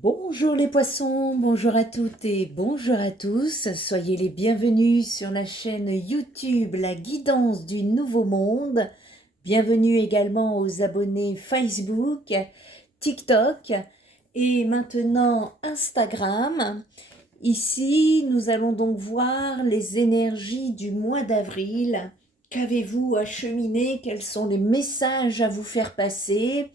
Bonjour les poissons, bonjour à toutes et bonjour à tous. Soyez les bienvenus sur la chaîne YouTube La Guidance du Nouveau Monde. Bienvenue également aux abonnés Facebook, TikTok et maintenant Instagram. Ici, nous allons donc voir les énergies du mois d'avril. Qu'avez-vous acheminé? Quels sont les messages à vous faire passer?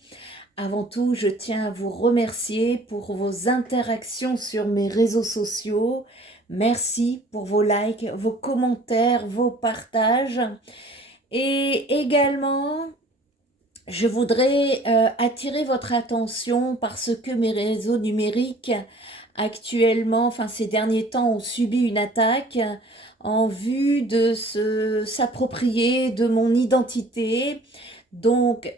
Avant tout, je tiens à vous remercier pour vos interactions sur mes réseaux sociaux. Merci pour vos likes, vos commentaires, vos partages. Et également, je voudrais attirer votre attention parce que mes réseaux numériques actuellement, enfin ces derniers temps, ont subi une attaque en vue de s'approprier de mon identité. Donc,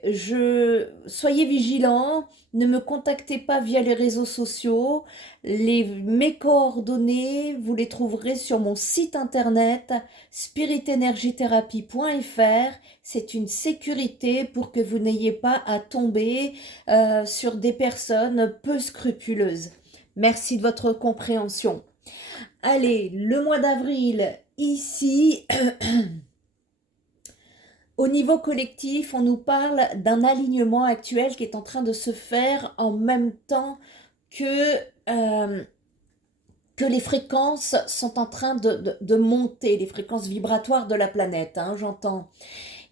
soyez vigilants, ne me contactez pas via les réseaux sociaux. Mes coordonnées, vous les trouverez sur mon site internet spiritenergithérapie.fr. C'est une sécurité pour que vous n'ayez pas à tomber sur des personnes peu scrupuleuses. Merci de votre compréhension. Allez, le mois d'avril, ici, au niveau collectif, on nous parle d'un alignement actuel qui est en train de se faire en même temps euh, que les fréquences sont en train de monter, les fréquences vibratoires de la planète, hein, j'entends.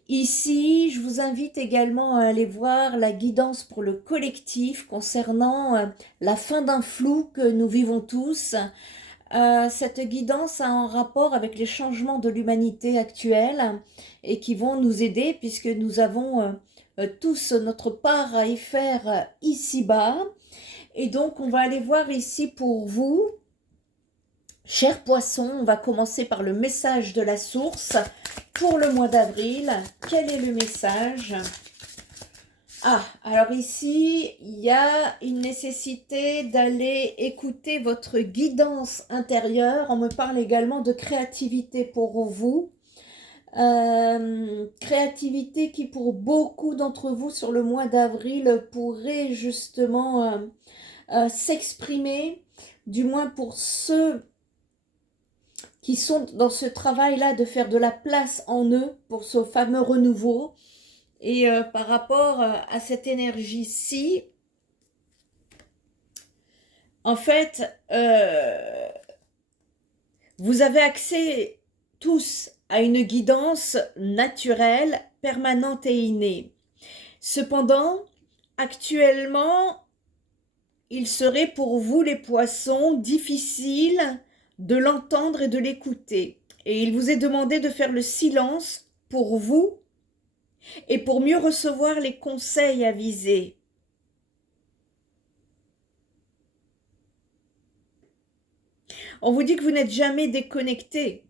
Ici, je vous invite également à aller voir la guidance pour le collectif concernant la fin d'un flou que nous vivons tous. Cette guidance a un rapport avec les changements de l'humanité actuelle et qui vont nous aider puisque nous avons tous notre part à y faire ici-bas. Et donc, on va aller voir ici pour vous, chers poissons, on va commencer par le message de la source pour le mois d'avril. Quel est le message ? Alors ici, il y a une nécessité d'aller écouter votre guidance intérieure. On me parle également de créativité pour vous. Créativité qui pour beaucoup d'entre vous sur le mois d'avril pourrait justement s'exprimer, du moins pour ceux qui sont dans ce travail-là de faire de la place en eux pour ce fameux renouveau. Et par rapport à cette énergie-ci, en fait, vous avez accès tous à une guidance naturelle, permanente et innée. Cependant, actuellement, il serait pour vous les poissons difficile de l'entendre et de l'écouter. Et il vous est demandé de faire le silence pour vous et pour mieux recevoir les conseils avisés. On vous dit que vous n'êtes jamais déconnecté,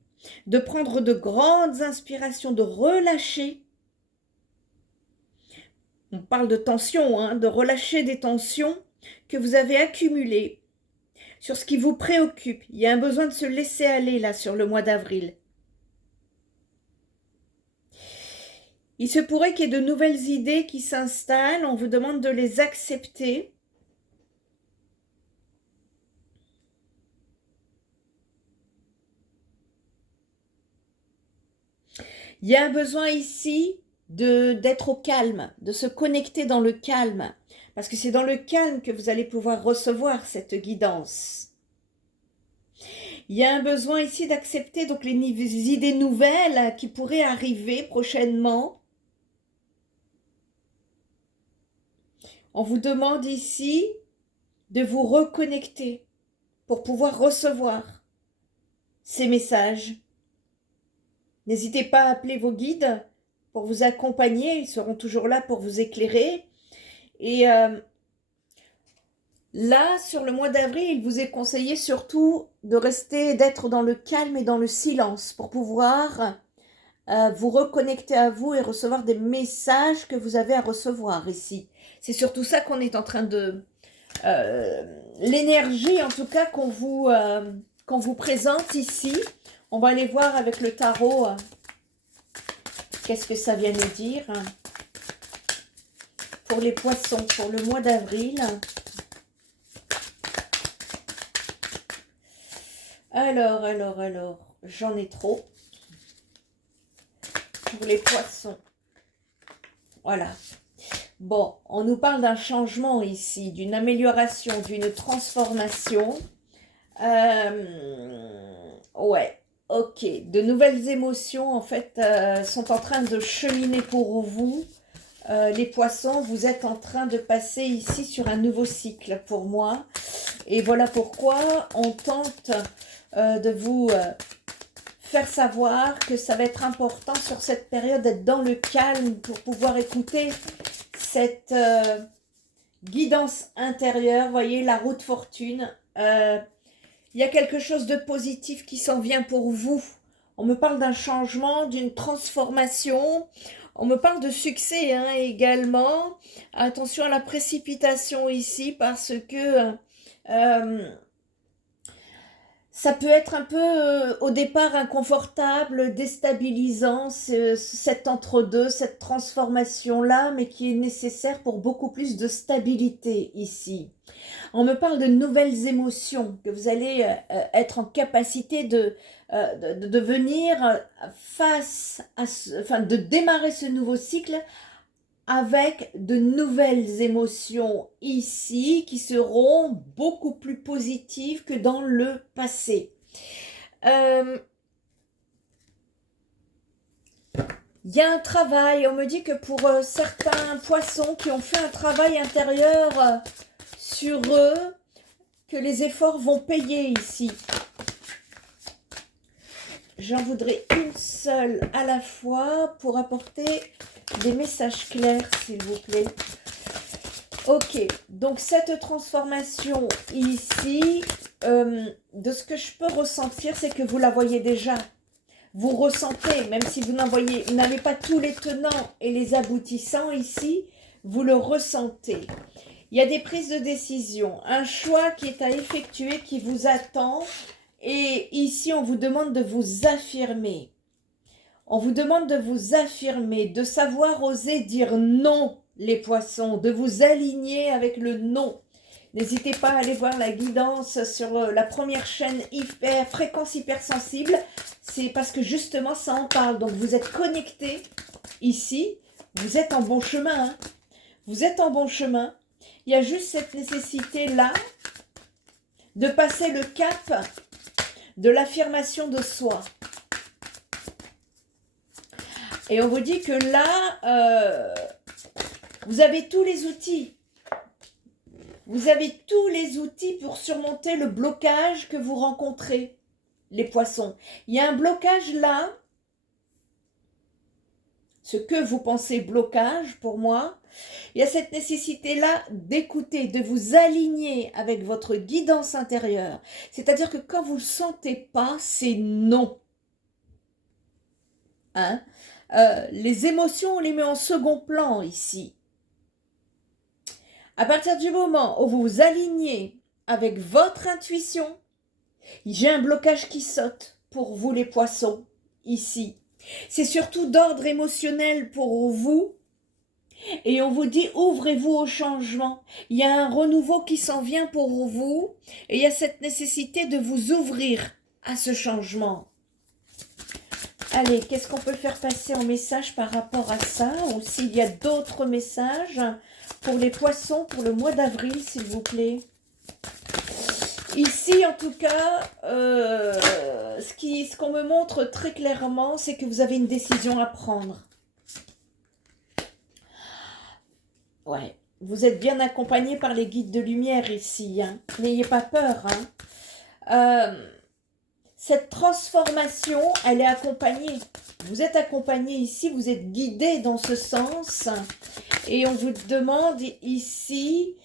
de prendre de grandes inspirations, de relâcher. On parle de tension, hein, de relâcher des tensions que vous avez accumulées sur ce qui vous préoccupe. Il y a un besoin de se laisser aller là sur le mois d'avril. Il se pourrait qu'il y ait de nouvelles idées qui s'installent, on vous demande de les accepter. Il y a un besoin ici d'être au calme, de se connecter dans le calme, parce que c'est dans le calme que vous allez pouvoir recevoir cette guidance. Il y a un besoin ici d'accepter donc les idées nouvelles qui pourraient arriver prochainement. On vous demande ici de vous reconnecter pour pouvoir recevoir ces messages. N'hésitez pas à appeler vos guides pour vous accompagner, ils seront toujours là pour vous éclairer. Et là, sur le mois d'avril, il vous est conseillé surtout de rester, d'être dans le calme et dans le silence pour pouvoir vous reconnecter à vous et recevoir des messages que vous avez à recevoir ici. C'est surtout ça qu'on est en train de... l'énergie en tout cas qu'on vous présente ici. On va aller voir avec le tarot qu'est-ce que ça vient nous dire pour les poissons pour le mois d'avril. Alors, j'en ai trop pour les poissons. Voilà. Bon, on nous parle d'un changement ici, d'une amélioration, d'une transformation. Ouais, ok. De nouvelles émotions, en fait, sont en train de cheminer pour vous. Les poissons, vous êtes en train de passer ici sur un nouveau cycle pour moi. Et voilà pourquoi on tente de vous faire savoir que ça va être important sur cette période d'être dans le calme pour pouvoir écouter cette guidance intérieure. Vous voyez, la roue de fortune. Il y a quelque chose de positif qui s'en vient pour vous. On me parle d'un changement, d'une transformation. On me parle de succès hein, également. Attention à la précipitation ici parce que ça peut être un peu au départ inconfortable, déstabilisant, cet entre-deux, cette transformation-là, mais qui est nécessaire pour beaucoup plus de stabilité ici. On me parle de nouvelles émotions, que vous allez être en capacité de venir face à, enfin de démarrer ce nouveau cycle avec de nouvelles émotions ici qui seront beaucoup plus positives que dans le passé. Il y a un travail, on me dit que pour certains poissons qui ont fait un travail intérieur sur eux, que les efforts vont payer ici. J'en voudrais une seule à la fois pour apporter des messages clairs, s'il vous plaît. Ok, donc cette transformation ici, de ce que je peux ressentir, c'est que vous la voyez déjà. Vous ressentez, même si vous n'avez pas tous les tenants et les aboutissants ici, vous le ressentez. Il y a des prises de décision, un choix qui est à effectuer, qui vous attend. Et ici, on vous demande de vous affirmer. On vous demande de vous affirmer, de savoir oser dire non, les poissons, de vous aligner avec le non. N'hésitez pas à aller voir la guidance sur la première chaîne fréquence hypersensible. C'est parce que justement, ça en parle. Donc, vous êtes connectés ici. Vous êtes en bon chemin. Hein. Vous êtes en bon chemin. Il y a juste cette nécessité-là de passer le cap de l'affirmation de soi. Et on vous dit que là, vous avez tous les outils. Vous avez tous les outils pour surmonter le blocage que vous rencontrez, les poissons. Il y a un blocage là, ce que vous pensez blocage pour moi. Il y a cette nécessité-là d'écouter, de vous aligner avec votre guidance intérieure. C'est-à-dire que quand vous ne le sentez pas, c'est non. Hein? Les émotions, on les met en second plan ici. À partir du moment où vous vous alignez avec votre intuition, j'ai un blocage qui saute pour vous les poissons, ici. C'est surtout d'ordre émotionnel pour vous. Et on vous dit, ouvrez-vous au changement. Il y a un renouveau qui s'en vient pour vous. Et il y a cette nécessité de vous ouvrir à ce changement. Allez, qu'est-ce qu'on peut faire passer en message par rapport à ça? Ou s'il y a d'autres messages pour les poissons pour le mois d'avril, s'il vous plaît. Ici, en tout cas, ce qu'on me montre très clairement, c'est que vous avez une décision à prendre. Ouais, vous êtes bien accompagné par les guides de lumière ici. Hein. N'ayez pas peur. Hein. Cette transformation, elle est accompagnée. Vous êtes accompagné ici, vous êtes guidé dans ce sens. Et on vous demande ici...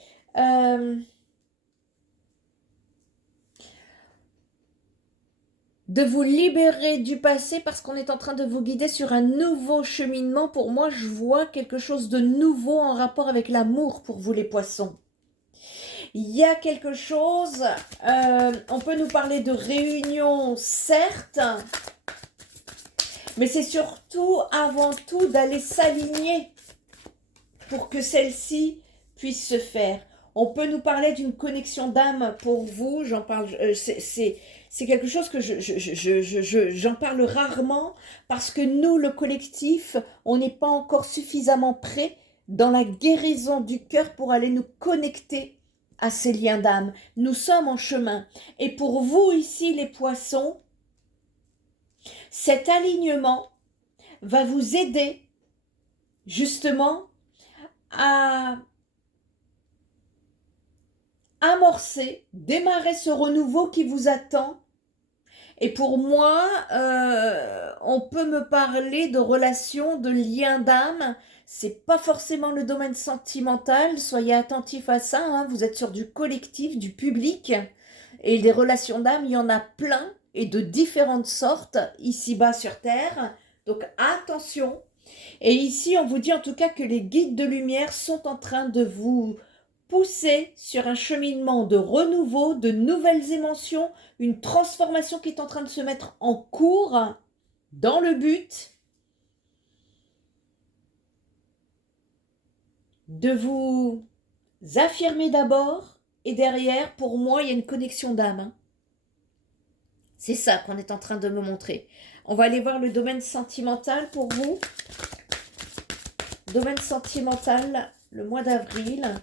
de vous libérer du passé parce qu'on est en train de vous guider sur un nouveau cheminement. Pour moi, je vois quelque chose de nouveau en rapport avec l'amour pour vous les poissons. Il y a quelque chose, on peut nous parler de réunion, certes, mais c'est surtout, avant tout, d'aller s'aligner pour que celle-ci puisse se faire. On peut nous parler d'une connexion d'âme pour vous. J'en parle, c'est quelque chose que j'en parle rarement parce que nous, le collectif, on n'est pas encore suffisamment prêt dans la guérison du cœur pour aller nous connecter à ces liens d'âme. Nous sommes en chemin. Et pour vous ici, les poissons, cet alignement va vous aider justement à amorcer, démarrer ce renouveau qui vous attend. Et pour moi, on peut me parler de relations, de liens d'âme. C'est pas forcément le domaine sentimental. Soyez attentifs à ça. Hein. Vous êtes sur du collectif, du public. Et des relations d'âme, il y en a plein et de différentes sortes ici-bas sur Terre. Donc attention. Et ici, on vous dit en tout cas que les guides de lumière sont en train de vous pousser sur un cheminement de renouveau, de nouvelles émotions, une transformation qui est en train de se mettre en cours dans le but de vous affirmer d'abord et derrière, pour moi, il y a une connexion d'âme. C'est ça qu'on est en train de me montrer. On va aller voir le domaine sentimental pour vous. Domaine sentimental, le mois d'avril.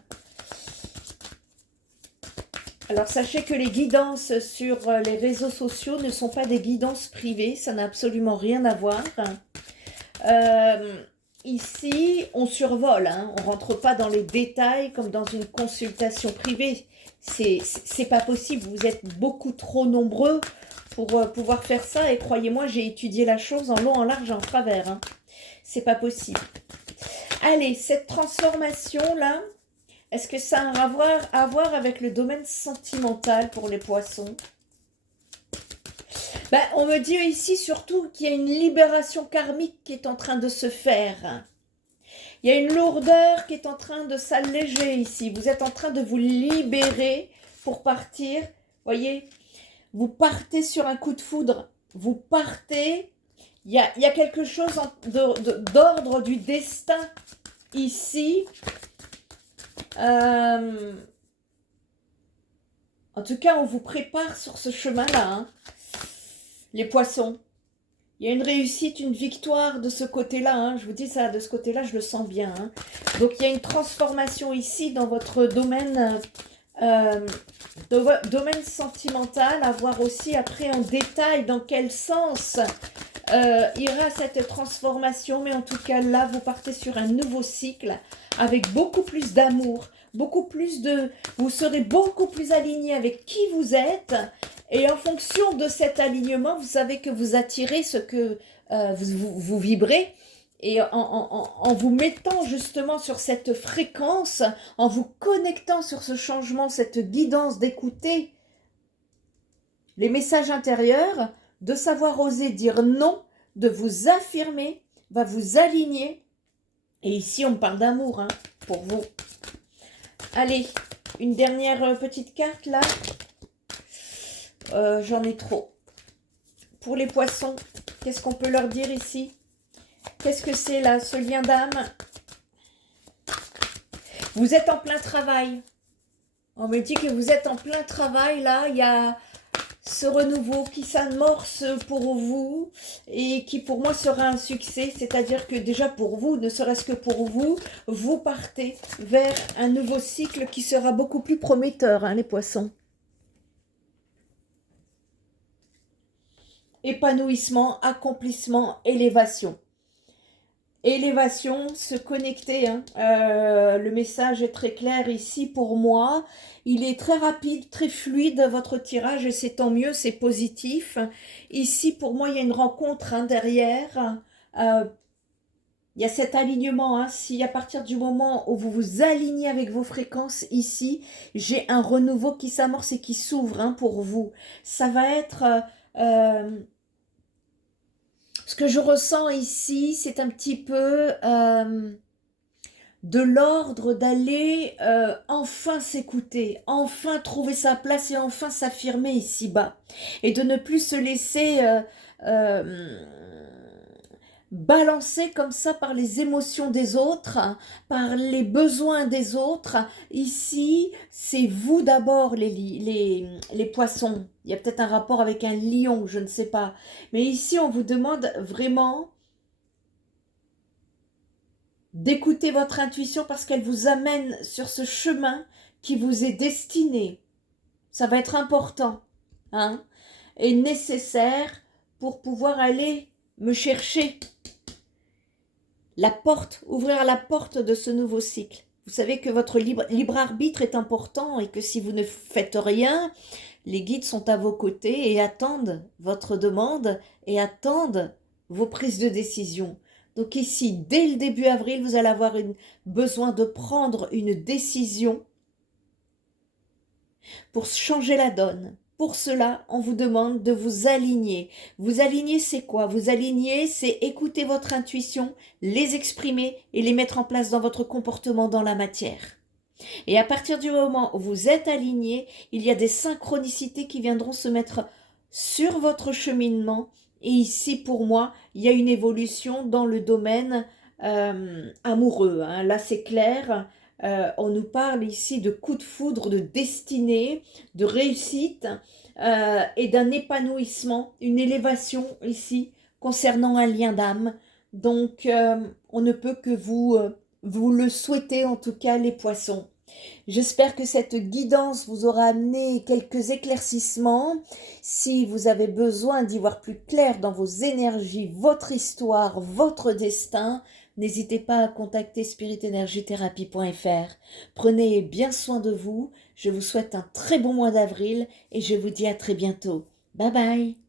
Alors, sachez que les guidances sur les réseaux sociaux ne sont pas des guidances privées. Ça n'a absolument rien à voir. Ici, on survole. Hein, on ne rentre pas dans les détails comme dans une consultation privée. C'est pas possible. Vous êtes beaucoup trop nombreux pour pouvoir faire ça. Et croyez-moi, j'ai étudié la chose en long, en large et en travers. Hein. C'est pas possible. Allez, cette transformation-là, est-ce que ça a à voir avec le domaine sentimental pour les poissons? Ben, on me dit ici surtout qu'il y a une libération karmique qui est en train de se faire. Il y a une lourdeur qui est en train de s'alléger ici. Vous êtes en train de vous libérer pour partir. Voyez, vous partez sur un coup de foudre. Vous partez. Il y a quelque chose d'ordre du destin ici. En tout cas, on vous prépare sur ce chemin-là, hein. Les poissons. Il y a une réussite, une victoire de ce côté-là. Hein. Je vous dis ça, de ce côté-là, je le sens bien. Hein. Donc, il y a une transformation ici dans votre domaine, domaine sentimental. À voir aussi après en détail dans quel sens ira cette transformation. Mais en tout cas, là, vous partez sur un nouveau cycle avec beaucoup plus d'amour. Vous serez beaucoup plus aligné avec qui vous êtes. Et en fonction de cet alignement, vous savez que vous attirez ce que vous vibrez. Et en vous mettant justement sur cette fréquence, en vous connectant sur ce changement, cette guidance d'écouter les messages intérieurs, de savoir oser dire non, de vous affirmer, va vous aligner. Et ici, on me parle d'amour hein, pour vous. Allez, une dernière petite carte là. J'en ai trop. Pour les poissons, qu'est-ce qu'on peut leur dire ici? Qu'est-ce que c'est là, ce lien d'âme? Vous êtes en plein travail. On me dit que vous êtes en plein travail là. Il y a ce renouveau qui s'amorce pour vous et qui pour moi sera un succès. C'est-à-dire que déjà pour vous, ne serait-ce que pour vous, vous partez vers un nouveau cycle qui sera beaucoup plus prometteur, hein, les poissons. Épanouissement, accomplissement, élévation. Élévation, se connecter. Hein. Le message est très clair ici pour moi. Il est très rapide, très fluide, votre tirage, et c'est tant mieux, c'est positif. Ici, pour moi, il y a une rencontre hein, derrière. Il y a cet alignement. Hein. Si à partir du moment où vous vous alignez avec vos fréquences ici, j'ai un renouveau qui s'amorce et qui s'ouvre hein, pour vous. Ça va être... ce que je ressens ici, c'est un petit peu de l'ordre d'aller enfin s'écouter, enfin trouver sa place et enfin s'affirmer ici-bas. Et de ne plus se laisser balancé comme ça par les émotions des autres, par les besoins des autres. Ici, c'est vous d'abord les poissons. Il y a peut-être un rapport avec un lion, je ne sais pas. Mais ici, on vous demande vraiment d'écouter votre intuition parce qu'elle vous amène sur ce chemin qui vous est destiné. Ça va être important, hein, et nécessaire pour pouvoir aller me chercher la porte, ouvrir la porte de ce nouveau cycle. Vous savez que votre libre arbitre est important et que si vous ne faites rien, les guides sont à vos côtés et attendent votre demande et attendent vos prises de décision. Donc ici, dès le début avril, vous allez avoir besoin de prendre une décision pour changer la donne. Pour cela, on vous demande de vous aligner. Vous aligner, c'est quoi? Vous aligner, c'est écouter votre intuition, les exprimer et les mettre en place dans votre comportement dans la matière. Et à partir du moment où vous êtes aligné, il y a des synchronicités qui viendront se mettre sur votre cheminement. Et ici, pour moi, il y a une évolution dans le domaine amoureux. Hein. Là, c'est clair. On nous parle ici de coup de foudre, de destinée, de réussite et d'un épanouissement, une élévation ici concernant un lien d'âme. Donc, on ne peut que vous le souhaiter, en tout cas, les poissons. J'espère que cette guidance vous aura amené quelques éclaircissements. Si vous avez besoin d'y voir plus clair dans vos énergies, votre histoire, votre destin, n'hésitez pas à contacter spiritenergiethérapie.fr. Prenez bien soin de vous. Je vous souhaite un très bon mois d'avril et je vous dis à très bientôt. Bye bye.